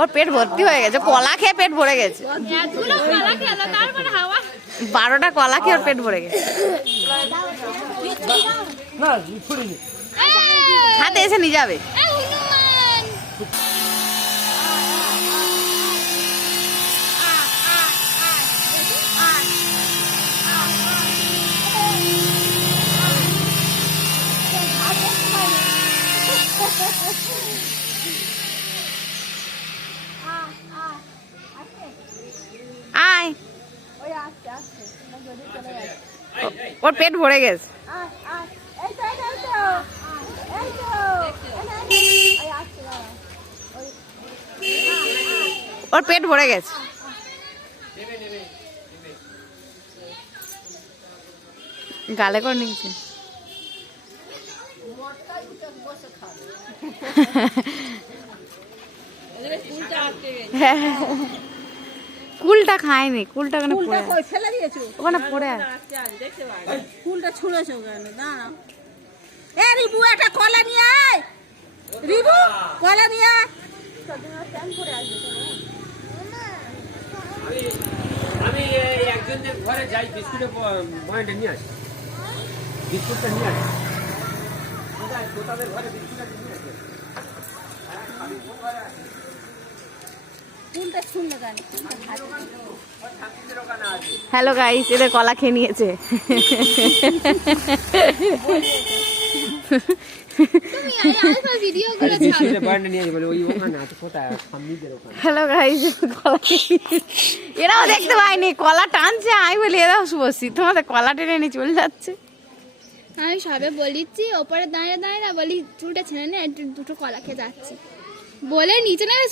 ওর পেট ভর্তি হয়ে গেছে, কলা খেয়ে পেট ভরে গেছে। 12টা কলা খেয়ে ওর পেট ভরে গেছে। হাতে এসে নিয়ে যাবে। আয়, ওর পেট ভরে গেছে। ওর পেট ভরে গেছে। গালে করে নিয়েছে। কুলটা খায়নি, কুলটা ফেলে দিয়েছো ওখানে পড়ে আছে। কুলটা ছুঁড়েছো ওখানে। দাঁড়াও, এ রিবু একটা কলা নিয়ে আয়। রিবু কলা নিয়ে আয়। আমি একজনের ঘরে যাই, বিস্কুটের পয়েন্টে নিয়ে আসি, বিস্কুটটা নিয়ে আসি। তোতাদের ঘরে বিস্কুটটা নিয়ে আসি। হ্যালো গাইস, এদের কলা খেয়ে নিয়েছে। হ্যালো গাইস, এরাও দেখতে পাইনি, কলা টানছে। আমি বলি এরাও বসি, তোমাদের কলা টেনে নিয়ে চলে যাচ্ছে। আমি সবে বলিছি ওপরে দাঁড়িয়ে দাঁড়িয়ে না বলি চুলটা ছেড়ে নে, দুটো কলা খেয়ে যাচ্ছি বলে নিচে নেমে